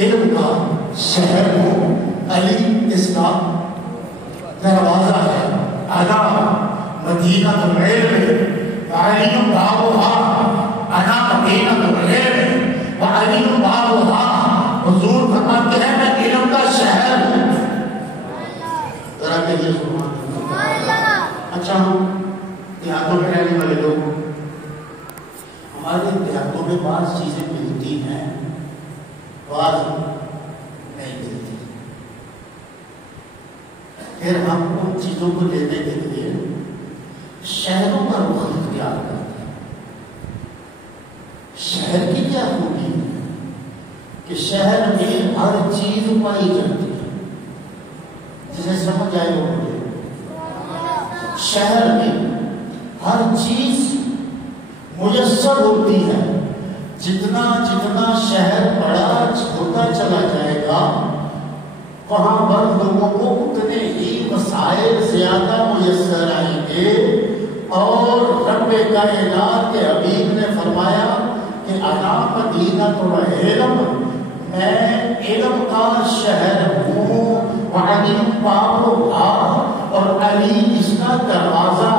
علم کا شہر ہو، علی اس کا دروازہ ہے. انا مدینہ العلم وعلی بابها، انا مدینہ العلم وعلی بابها. حضور فرماتے ہیں میں علم کا شہر ہوں. ذرا کہیے سبحان اللہ. اچھا ہم دیہاتوں میں رہنے والے لوگ، ہمارے دیہاتوں میں بعض چیزیں ملتی ہیں، بعض نہیں ملتی. پھر ہم ان چیزوں کو لینے کے لیے شہروں کا رخ اختیار کرتے ہیں. شہر کی کیا خوبی ہے کہ شہر میں ہر چیز پائی جاتی ہے. جسے سمجھ آئے وہ بولے. شہر میں ہر چیز میسر ہوتی ہے. جتنا جتنا شہر بڑا ہوتا چلا جائے گا وہاں پر لوگوں کو اتنے ہی وسائل زیادہ میسر آئیں گے. اور رب کائنات کے حبیب نے فرمایا کہ انا مدینہ العلم، میں علم کا شہر ہوں، وعلی بابها، اور علی اس کا دروازہ